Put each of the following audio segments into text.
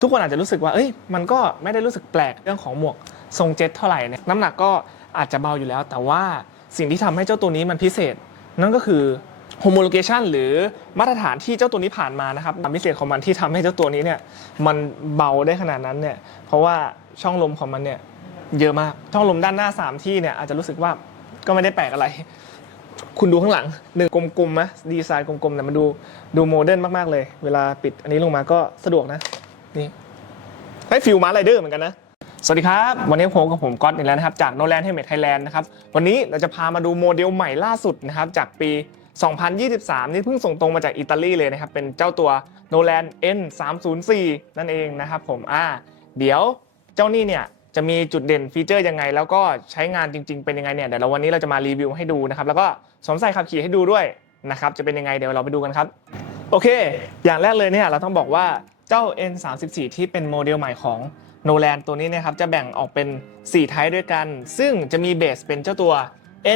ทุกคนอาจจะรู้สึกว่าเอ้ยมันก็ไม่ได้รู้สึกแปลกเรื่องของหมวกทรงเจ็ตเท่าไหร่เนี่ยน้ำหนักก็อาจจะเบาอยู่แล้ว แต่ว่าสิ่งที่ทำให้เจ้าตัวนี้มันพิเศษ นั่นก็คือ homologation หรือมาตรฐานที่เจ้าตัวนี้ผ่านมานะครับความพิเศษของมันที่ทำให้เจ้าตัวนี้เนี่ยมันเบาได้ขนาดนั้นเนี่ยเพราะว่าช่องลมของมันเนี่ยเยอะมากช่องลมด้านหน้า 3 ที่เนี่ยอาจจะรู้สึกว่าก็ไม่ได้แปลกอะไร คุณดูข้างหลังหนึ่งกลมๆนะดีไซน์กลมๆแต่มันดูดูโมเดิร์นมากๆเลย เวลาปิดอันนี้ลงมาก็สะดวกนะ นี่ให้ฟิลมาร์ไรเดอร์เหมือนกันนะ สวัสดีครับ วันนี้ผมกับผมก๊อตอีกแล้วนะครับ จากโนแลนเฮลเมทไทยแลนด์นะครับ วันนี้เราจะพามาดูโมเดลใหม่ล่าสุดนะครับ จากปี 2023 นี่เพิ่งส่งตรงมาจากอิตาลีเลยนะครับ เป็นเจ้าตัว Nolan N304 นั่นเองนะครับผมอ่าเดี๋ยวเจ้านี่เนี่ยจะมีจุดเด่นฟีเจอร์ยังไง แล้วก็ใช้งานจริง ๆ เป็นยังไงเนี่ยเดี๋ยวเราวันนี้เราจะมารีวิวให้ดูนะครับแล้วก็สวมใส่ขับขี่ให้ดูด้วยนะครับจะเป็นยังไงเดี๋ยวเราไปดูกันครับโอเค อย่างแรกเลยเนี่ยเราต้องบอกว่า เจ้า N34 ที่เป็นโมเดลใหม่ของ n o l a n ตัวนี้นะครับจะแบ่งออกเป็น4ไทป์ด้วยกัน ซึ่งจะมีเบสเป็นเจ้าตัว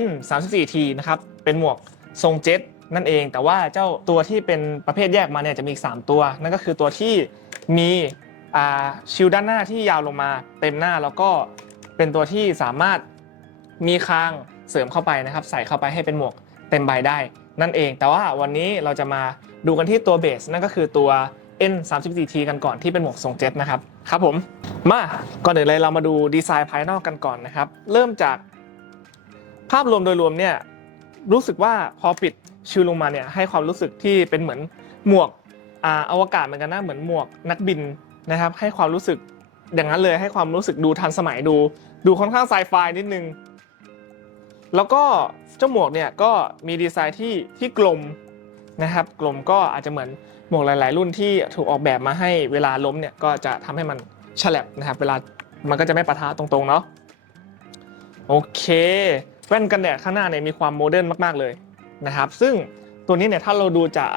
N34T นะครับเป็นหมวกทรงเจ็ตนั่นเอง แต่ว่าเจ้าตัวที่เป็นประเภทแยกมาเนี่ยจะมีอีก3ตัว นั่นก็คือตัวที่มีชิลด้านหน้าที่ยาวลงมาเต็มหน้าแล้วก็เป็นตัวที่สามารถมีคางเสริมเข้าไปนะครับ ใส่เข้าไปให้เป็นหมวกเต็มใบได้ นั่นเองแต่ว่าวันนี้เราจะมาดูกันที่ตัวเบสนั่นก็คือตัว N34T กันก่อนที่เป็นหมวกทรงเจ็ตนะครับครับผมมาก่อนอื่นเลยเรามาดูดีไซน์ภายนอกกันก่อนนะครับ เริ่มจากภาพรวมโดยรวมเนี่ยรู้สึกว่าพอปิดชิลลงมาเนี่ยให้ความรู้สึกที่เป็นเหมือนหมวกอ่าอวกาศเหมือนกันนะเหมือนหมวกนักบินนะครับ ให้ความรู้สึกอย่างนั้นเลยให้ความรู้สึกดูทันสมัยดู ดูค่อนข้างไซไฟนิดนึง แล้วก็เจ้าหมวกเนี่ยก็มีดีไซน์ที่ที่กลม นะครับกลมก็อาจจะเหมือนหมวกหลาย ๆ รุ่นที่ถูกออกแบบมาให้เวลาล้มเนี่ยก็จะทำให้มันฉลับนะครับ เวลามันก็จะไม่ปะทะตรงๆเนาะโอเค แว่นกันแดดข้างหน้าเนี่ยมีความโมเดิร์นมากๆเลยนะครับ ซึ่งตัวนี้เนี่ยถ้าเราดูจาก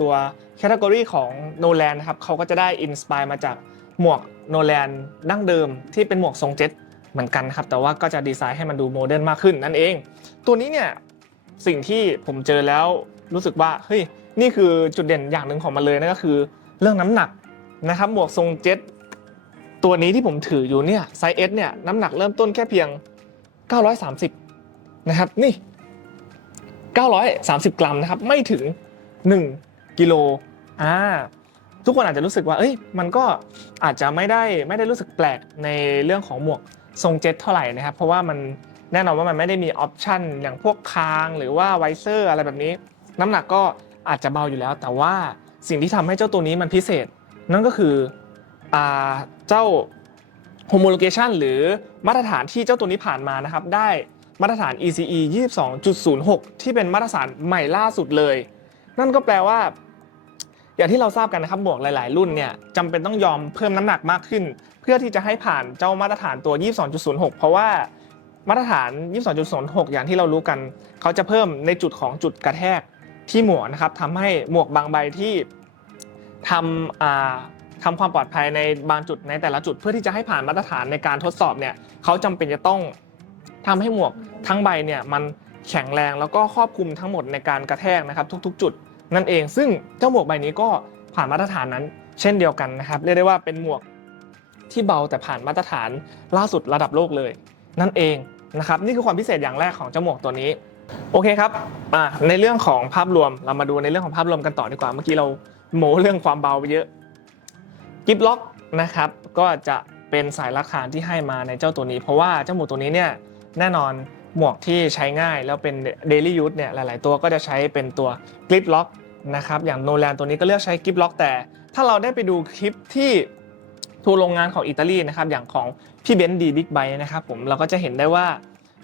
ตัวแคตตากรีของโนแลนนะครับเขาก็จะได้อินสปายมาจากหมวกโนแลนดั้งเดิมที่เป็นหมวกทรงเจ็ตเหมือนกันครับแต่ว่าก็จะดีไซน์ให้มันดูโมเดิร์นมากขึ้นนั่นเอง ตัวนี้เนี่ยสิ่งที่ผมเจอแล้ว รู้สึกว่าเฮ้ยนี่คือจุดเด่นอย่างหนึ่งของมันเลยนั่นก็คือ เรื่องน้ำหนักนะครับหมวกทรงเจ็ตตัวนี้ที่ผมถืออยู่เนี่ยไซส์ S เนี่ยน้ำหนักเริ่มต้นแค่เพียง 930 นะครับนี่ 930 กรัมนะครับไม่ถึง 1กิโลอ่าทุกคนอาจจะรู้สึกว่าเอ้ยมันก็อาจจะไม่ได้ไม่ได้รู้สึกแปลกในเรื่องของหมวกทรงเจ็ตเท่าไหร่นะครับ เพราะว่ามันแน่นอนว่ามันไม่ได้มีออปชันอย่างพวกคางหรือว่าไวเซอร์อะไรแบบนี้ น้ำหนักก็อาจจะเบาอยู่แล้ว แต่ว่าสิ่งที่ทำให้เจ้าตัวนี้มันพิเศษ นั่นก็คือเจ้า homologation หรือมาตรฐานที่เจ้าตัวนี้ผ่านมานะครับ ได้มาตรฐาน ECE 22.06 ที่เป็นมาตรฐานใหม่ล่าสุดเลย นั่นก็แปลว่า อย่างที่เราทราบกันนะครับหมวกหลาย ๆ รุ่นเนี่ยจำเป็นต้องยอมเพิ่มน้ำหนักมากขึ้น เพื่อที่จะให้ผ่านเจ้ามาตรฐานตัว 22.06 เพราะว่ามาตรฐาน 22.06 อย่างที่เรารู้กัน เขาจะเพิ่มในจุดของจุดกระแทก ที่หมวกนะครับทำให้หมวกบางใบที่ทำทำความปลอดภัยในบางจุดในแต่ละจุด เพื่อที่จะให้ผ่านมาตรฐานในการทดสอบเนี่ยเขาจำเป็นจะต้องทำให้หมวกทั้งใบเนี่ยมันแข็งแรงแล้วก็ครอบคลุมทั้งหมดในการกระแทกนะครับ ทุก ๆ จุดนั่นเอง ซึ่งเจ้าหมวกใบนี้ก็ผ่านมาตรฐานนั้น เช่นเดียวกันนะครับ เรียกได้ว่าเป็นหมวกที่เบาแต่ผ่านมาตรฐานล่าสุดระดับโลกเลย นั่นเองนะครับนี่คือความพิเศษอย่างแรกของเจ้าหมวกตัวนี้ โอเคครับอะในเรื่องของภาพรวมเรามาดูในเรื่องของภาพรวมกันต่อดีกว่า เมื่อกี้เราโม้เรื่องความเบาไปเยอะกิฟล็อกนะครับก็จะเป็นสายรักฐานที่ให้มาในเจ้าตัวนี้ เพราะว่าเจ้าหมวกตัวนี้เนี่ยแน่นอนหมวกที่ใช้ง่ายแล้วเป็น daily use เนี่ยหลาย ๆ ตัวก็จะใช้เป็นตัวกริปล็อกนะครับอย่างโนแลนตัวนี้ก็เลือกใช้กริปล็อกแต่ ถ้าเราได้ไปดูคลิปที่ทัวร์โรงงานของอิตาลีนะครับอย่างของพี่เบนซ์ดีบิ๊กไบนะครับผมเราก็จะเห็นได้ว่า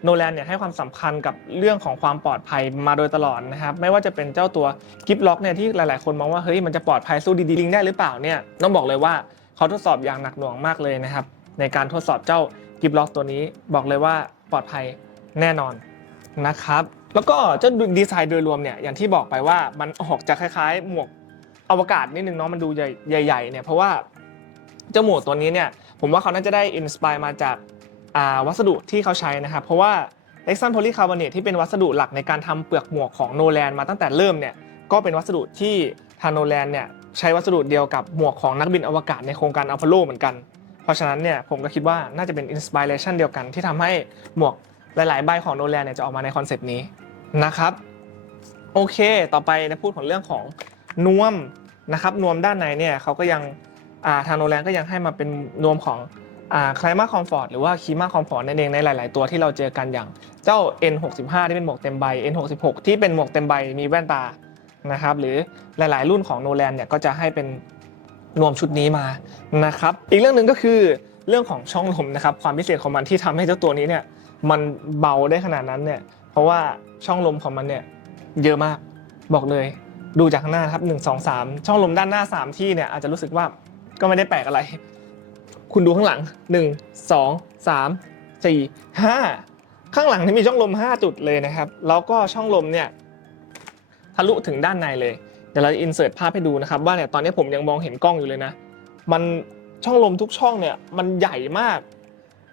โนแลนเนี่ยให้ความสำคัญกับเรื่องของความปลอดภัยมาโดยตลอดนะครับไม่ว่าจะเป็นเจ้าตัวกิฟล็อกเนี่ยที่หลายๆ คนมองว่าเฮ้ยมันจะปลอดภัยสู้ดีๆลิงได้หรือเปล่าเนี่ยต้องบอกเลยว่าเขาทดสอบอย่างหนักหน่วงมากเลยนะครับในการทดสอบเจ้ากิฟล็อกตัวนี้บอกเลยว่าปลอดภัยแน่นอนนะครับแล้วก็เจ้าดีไซน์โดยรวมเนี่ยอย่างที่บอกไปว่ามันออกจะคล้ายๆ หมวกอวกาศนิดนึงเนาะมันดูใหญ่ๆเนี่ยเพราะว่าเจ้าหมวกตัวนี้เนี่ยผมว่าเขาน่าจะได้อินสปายมาจาก วัสดุที่เขาใช้นะครับเพราะว่าเล็กซันโพลีคาร์บอเนตที่เป็นวัสดุหลักในการทำเปลือกหมวกของโนแลนมาตั้งแต่เริ่มเนี่ยก็เป็นวัสดุที่ทางโนแลนเนี่ยใช้วัสดุเดียวกับหมวกของนักบินอวกาศในโครงการอัลฟาโลเหมือนกัน เพราะฉะนั้นเนี่ยผมก็คิดว่าน่าจะเป็นอินสปิเรชันเดียวกันที่ทำให้หมวกหลาย ๆ ใบของโนแลนเนี่ยจะออกมาในคอนเซปต์นี้นะครับโอเค ต่อไปนะพูดของเรื่องของนวมนะครับนวมด้านในเนี่ยเขาก็ยังทางโนแลนก็ยังให้มาเป็นนวมของ คลายมาคอมฟอร์ตหรือว่าคีมาคอมฟอร์ตนั่นเองในหลาย ๆ ตัวที่เราเจอกันอย่างเจ้า N65 ที่เป็นหมวกเต็มใบ N66 ที่เป็นหมวกเต็มใบมีแว่นตานะครับหรือหลาย ๆ รุ่นของโนแลนเนี่ยก็จะให้เป็นนวมชุดนี้มานะครับอีกเรื่องหนึ่งก็คือเรื่องของช่องลมนะครับความพิเศษของมันที่ทำให้เจ้าตัวนี้เนี่ยมันเบาได้ขนาดนั้นเนี่ยเพราะว่าช่องลมของมันเนี่ยเยอะมากบอกเลยดูจากข้างหน้าครับ1 2 3 ช่องลมด้านหน้า 3 ที่เนี่ยอาจจะรู้สึกว่าก็ไม่ได้แปลกอะไร คุณดูข้างหลัง 1 2 3 4 5 ข้างหลังนี่มีช่องลม 5 จุดเลยนะครับ แล้วก็ช่องลมเนี่ยทะลุถึงด้านในเลย เดี๋ยวเราจะอินเสิร์ตภาพให้ดูนะครับ ว่าเนี่ยตอนนี้ผมยังมองเห็นกล้องอยู่เลยนะ มันช่องลมทุกช่องเนี่ยมันใหญ่มาก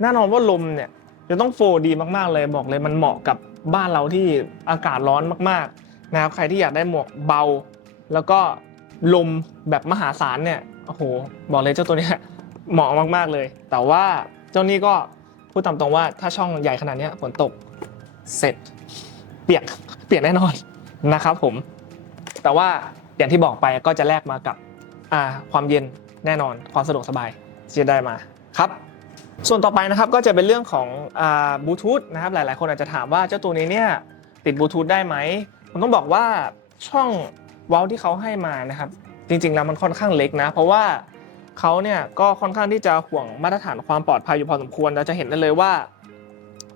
แน่นอนว่าลมเนี่ยจะต้องโฟดีมากๆเลยบอกเลยมันเหมาะกับบ้านเราที่อากาศร้อนมากๆนะครับใครที่อยากได้หมวกเบา แล้วก็ลมแบบมหาศาลเนี่ยโอ้โหบอกเลยเจ้าตัวเนี้ย เหมาะมากๆเลย แต่ว่าเจ้านี้ก็พูดตามตรงว่าถ้าช่องใหญ่ขนาดเนี้ยฝนตกเสร็จเปียกเปียกแน่นอนนะครับผม แต่ว่าอย่างที่บอกไปก็จะแลกมากับความเย็นแน่นอนความสะดวกสบายที่จะได้มาครับส่วนต่อไปนะครับก็จะเป็นเรื่องของบลูทูธนะครับหลาย ๆ คนอาจจะถามว่าเจ้าตัวนี้เนี่ยติดบลูทูธได้ไหมผมต้องบอกว่าช่องเว้าที่เขาให้มานะครับจริง ๆ แล้วมันค่อนข้างเล็กนะ เพราะว่า เขาเนี่ยก็ค่อนข้างที่จะห่วงมาตรฐานความปลอดภัยอยู่พอสมควรเราจะเห็นได้เลยว่า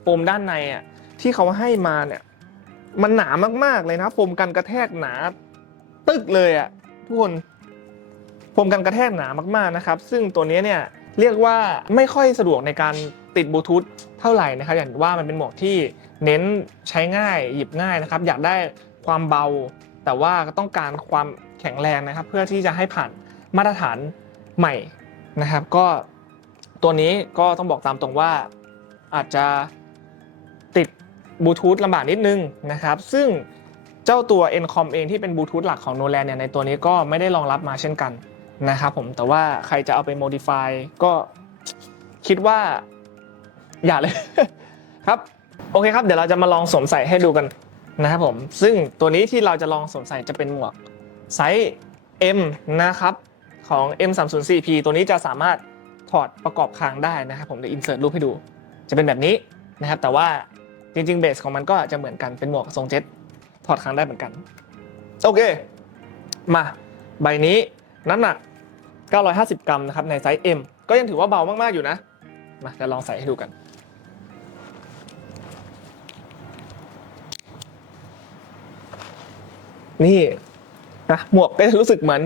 โฟมด้านในอะที่เขาให้มาเนี่ย มันหนามากๆเลยนะโฟมกันกระแทกหนาตึกเลยอะทุกคนโฟมกันกระแทกหนามากๆนะครับ ซึ่งตัวนี้เนี่ยเรียกว่าไม่ค่อยสะดวกในการติดบลูทูธเท่าไหร่นะครับ อย่างว่ามันเป็นหมวกที่เน้นใช้ง่ายหยิบง่ายนะครับ อยากได้ความเบา แต่ว่าก็ต้องการความแข็งแรงนะครับ เพื่อที่จะให้ผ่านมาตรฐาน ใหม่นะครับก็ตัวนี้ก็ต้องบอกตามตรงว่าอาจจะติดบลูทูธลำบากนิดนึงนะครับ ซึ่งเจ้าตัว Encom เองที่เป็นบลูทูธหลักของโนแลนเนี่ยในตัวนี้ก็ไม่ได้รองรับมาเช่นกันนะครับผมแต่ว่าใครจะเอาไป modify ก็คิดว่าอย่าเลยครับโอเคครับเดี๋ยวเราจะมาลองสวมใส่ให้ดูกันนะครับผมซึ่งตัวนี้ที่เราจะลองสวมใส่จะเป็นหมวกไซส์ M นะครับ ของ M304P ตัวนี้จะสามารถถอดประกอบคางได้นะครับผมเดี๋ยวอินเสิร์ตรูปให้ดู จะเป็นแบบนี้นะครับ แต่ว่าจริงๆเบสของมันก็จะเหมือนกันเป็นหมวกทรงเจ็ตถอดคางได้เหมือนกัน โอเค มาใบนี้น้ำหนัก 950 กรัมนะครับในไซส์ M ก็ยังถือว่าเบามากๆอยู่นะ มาจะลองใส่ให้ดูกัน นี่นะหมวกก็จะรู้สึกเหมือน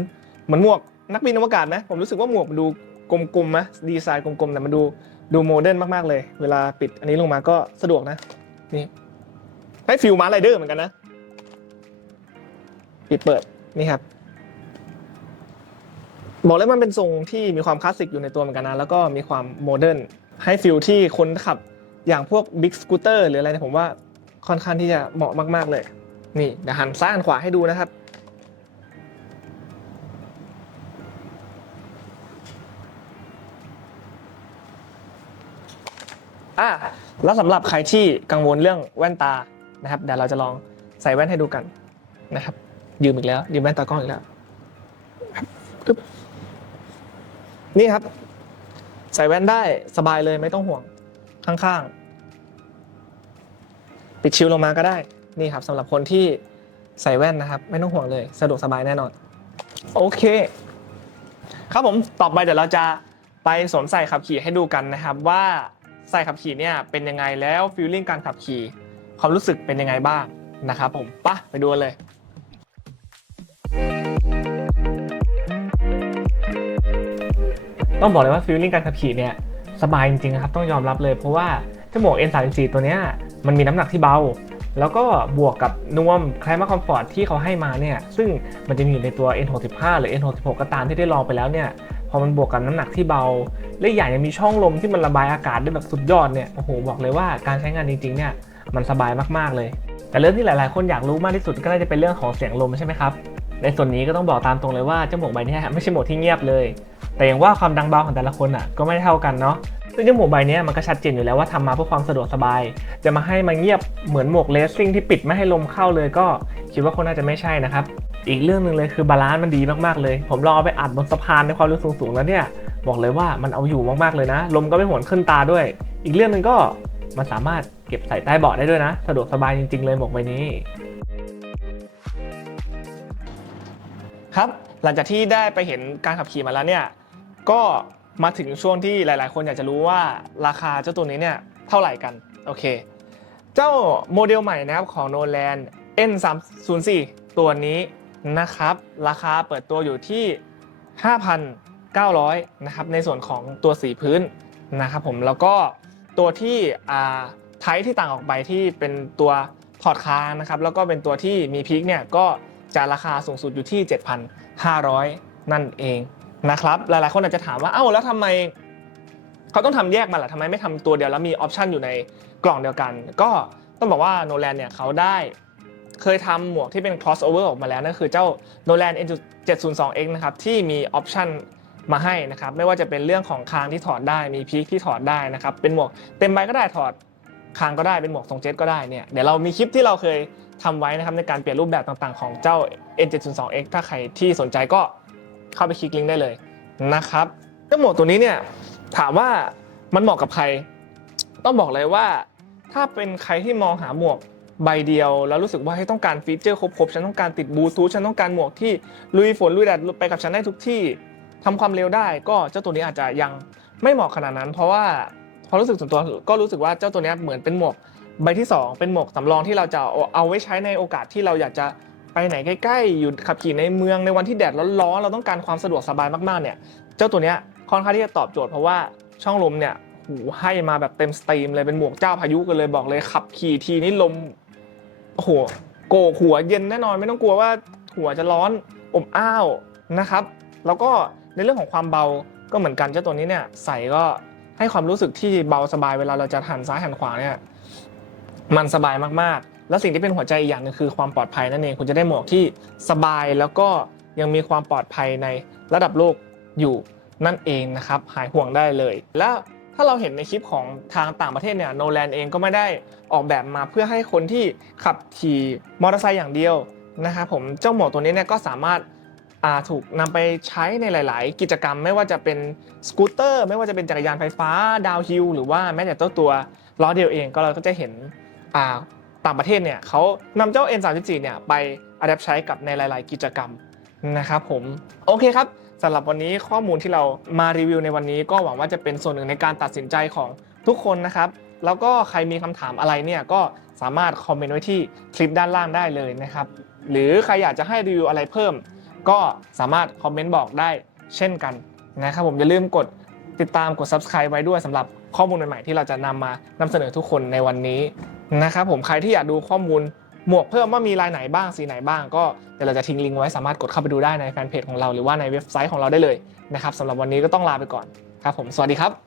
เหมือนหมวก นักบินอวกาศนะผมรู้สึกว่าหมวกมันดูกลมๆนะดีไซน์กลมๆแต่มันดูดูโมเดิร์นมากๆเลย เวลาปิดอันนี้ลงมาก็สะดวกนะนี่ให้ฟิลมาร์ไรเดอร์เหมือนกันนะปิดเปิดนี่ครับบอกเลยมันเป็นทรงที่มีความคลาสสิกอยู่ในตัวเหมือนกันนะแล้วก็มีความโมเดิร์นให้ฟิลที่คนขับอย่างพวกบิ๊กสกูตเตอร์หรืออะไรเนี่ยผมว่าค่อนข้างที่จะเหมาะมาก ๆเลย นี่เดี๋ยวหันซ้ายหันขวาให้ดูนะครับ อะแล้วสำหรับใครที่กังวลเรื่องแว่นตานะครับเดี๋ยวเราจะลองใส่แว่นให้ดูกันนะครับ ยืมอีกแล้วยืมแว่นตากล้องอีกแล้วนี่ครับ ใส่แว่นได้สบายเลยไม่ต้องห่วงข้างๆ ปิดชิวลงมาก็ได้นี่ครับสำหรับคนที่ใส่แว่นนะครับ ไม่ต้องห่วงเลย สะดวกสบายแน่นอน โอเค ครับผมต่อไปเดี๋ยวเราจะไปสวมใส่ขับขี่ให้ดูกันนะครับว่า ใส่ขับขี่เนี่ยเป็นยังไงแล้วฟีลลิ่งการขับขี่ความรู้สึกเป็นยังไงบ้างนะครับผมปะไปดูกันเลยต้องบอกเลยว่าฟีลลิ่งการขับขี่เนี่ยสบายจริงๆครับต้องยอมรับเลยเพราะว่าเจ้าหมวก N34 ตัวเนี้ยมันมีน้ำหนักที่เบา แล้วก็บวกกับนวมคลายมาคอมฟอร์ตที่เขาให้มาเนี่ยซึ่งมันจะมีอยู่ในตัว N65 หรือ N66 ก็ตามที่ได้ลองไปแล้วเนี่ย พอมันบวกกับน้ำหนักที่เบา และอย่างยังมีช่องลมที่มันระบายอากาศได้แบบสุดยอดเนี่ยโอ้โหบอกเลยว่าการใช้งานจริงๆเนี่ยมันสบายมากๆเลย แต่เรื่องที่หลายๆ คนอยากรู้มากที่สุดก็น่าจะเป็นเรื่องของเสียงลมใช่ไหมครับในส่วนนี้ก็ต้องบอกตามตรงเลยว่าเจ้าหมวกใบนี้ไม่ใช่หมวกที่เงียบเลย แต่อย่างว่าความดังเบาของแต่ละคนอะก็ไม่เท่ากันเนาะซึ่งเจ้าหมวกใบนี้มันก็ชัดเจนอยู่แล้วว่าทำมาเพื่อความสะดวกสบาย จะมาให้มันเงียบเหมือนหมวกเลสซิ่งที่ปิดไม่ให้ลมเข้าเลยก็คิดว่าคนน่าจะไม่ใช่นะครับ อีกเรื่องหนึ่งเลยคือบาลานซ์มันดีมากๆเลย ผมลองเอาไปอัดบนสะพานในความเร็วสูงๆแล้วเนี่ย บอกเลยว่ามันเอาอยู่มากๆเลยนะ ลมก็ไม่หวนขึ้นตาด้วย อีกเรื่องหนึ่งก็มันสามารถเก็บใส่ใต้เบาะได้ด้วยนะ สะดวกสบายจริง ๆ เลยหมวกใบนี้ ครับหลังจากที่ได้ไปเห็นการขับขี่มาแล้วเนี่ยก็มาถึงช่วงที่หลาย ๆ คนอยากจะรู้ว่าราคาเจ้าตัวนี้เนี่ยเท่าไหร่กันโอเค เจ้าโมเดลใหม่นะครับของ Nolan N304 ตัวนี้ นะครับ ราคาเปิดตัวอยู่ที่ 5,900นะครับในส่วนของตัวสีพื้นนะครับผมแล้วก็ตัวที่อ่าไทป์ที่ต่างออกไปที่เป็นตัวถอดค้านะครับแล้วก็เป็นตัวที่มีพีคเนี่ยก็จะราคาสูงสุดอยู่ที่ 7,500 นั่นเองนะครับหลายๆคนอาจจะถามว่าเอ้าแล้วทำไมเขาต้องทำแยกมาล่ะทำไมไม่ทำตัวเดียวแล้วมีออปชันอยู่ในกล่องเดียวกัน ก็ต้องบอกว่าโนแลนเนี่ยเขาได้ เคยทำหมวกที่เป็น crossover ออกมาแล้วนั่นคือเจ้า Nolan N702X นะครับที่มีออปชันมาให้นะครับไม่ว่าจะเป็นเรื่องของคางที่ถอดได้มีพีคที่ถอดได้นะครับเป็นหมวกเต็มใบก็ได้ถอดคางก็ได้เป็นหมวกทรงเจ็ตก็ได้เนี่ยเดี๋ยวเรามีคลิปที่เราเคยทำไว้นะครับในการเปลี่ยนรูปแบบต่างๆของเจ้า N702X ถ้าใครที่สนใจก็เข้าไปคลิกลิงก์ได้เลยนะครับเจ้าหมวกตัวนี้เนี่ยถามว่ามันเหมาะกับใคร ต้องบอกเลยว่า ถ้าเป็นใครที่มองหาหมวก ใบเดียว แล้วรู้สึกว่าให้ต้องการฟีเจอร์ครบๆฉันต้องการติดบลูทูธฉันต้องการหมวกที่ลุยฝนลุยแดดไปกับฉันได้ทุกที่ทำความเร็วได้ ก็เจ้าตัวนี้อาจจะยังไม่เหมาะขนาดนั้น เพราะว่าพอรู้สึกส่วนตัวก็รู้สึกว่าเจ้าตัวนี้เหมือนเป็นหมวกใบที่ 2 เป็นหมวกสำรองที่เราจะเอาไว้ใช้ในโอกาสที่เราอยากจะไปไหนใกล้ๆ อยู่ขับขี่ในเมืองในวันที่แดดร้อนๆเราต้องการความสะดวกสบายมากๆเนี่ย เจ้าตัวนี้ค่อนข้างที่จะตอบโจทย์เพราะว่าช่องลมเนี่ยหูให้มาแบบเต็มสตรีมเลยเป็นหมวกเจ้าพายุกันเลยบอกเลยขับขี่ทีนี้ลม โอ้โหโกกหัวเย็นแน่นอนไม่ต้องกลัวว่าหัวจะร้อนอบอ้าวนะครับ แล้วก็ในเรื่องของความเบาก็เหมือนกันเจ้าตัวนี้เนี่ยใส่ก็ให้ความรู้สึกที่เบาสบายเวลาเราจะหันซ้ายหันขวาเนี่ยมันสบายมากๆ แล้วสิ่งที่เป็นหัวใจอีกอย่างหนึงคือความปลอดภัยนั่นเองคุณจะได้หมวกที่สบายแล้วก็ยังมีความปลอดภัยในระดับโลกอยู่นั่นเองนะครับ หายห่วงได้เลย แล้ว ถ้าเราเห็นในคลิปของทางต่างประเทศเนี่ยโนแลนเองก็ไม่ได้ออกแบบมาเพื่อให้คนที่ขับขี่มอเตอร์ไซค์อย่างเดียวนะครับผมเจ้าหมวกตัวนี้เนี่ยก็สามารถถูกนำไปใช้ในหลาย ๆ กิจกรรมไม่ว่าจะเป็นสกูตเตอร์ไม่ว่าจะเป็นจักรยานไฟฟ้าดาวฮิลหรือว่าแม้แต่เจ้าตัวล้อเดียวเองก็เราก็จะเห็นต่างประเทศเนี่ยเขานำเจ้า N34 เนี่ยไปอัดแอปใช้กับในหลาย ๆ กิจกรรมนะครับผมโอเคครับ สำหรับวันนี้ข้อมูลที่เรามารีวิวในวันนี้ ก็หวังว่าจะเป็นส่วนหนึ่งในการตัดสินใจของทุกคนนะครับ แล้วก็ใครมีคำถามอะไรเนี่ยก็สามารถคอมเมนต์ไว้ที่คลิปด้านล่างได้เลยนะครับ หรือใครอยากจะให้รีวิวอะไรเพิ่ม ก็สามารถคอมเมนต์บอกได้เช่นกันนะครับผมอย่าลืมกดติดตามกด subscribe ไว้ด้วยสำหรับข้อมูลใหม่ๆที่เราจะนำมานำเสนอทุกคนในวันนี้นะครับผมใครที่อยากดูข้อมูล หมวกเพิ่มว่ามีลายไหนบ้างสีไหนบ้างก็เดี๋ยวเราจะทิ้งลิงก์ไว้สามารถกดเข้าไปดูได้ในแฟนเพจของเราหรือว่าในเว็บไซต์ของเราได้เลยนะครับสำหรับวันนี้ก็ต้องลาไปก่อนครับผมสวัสดีครับ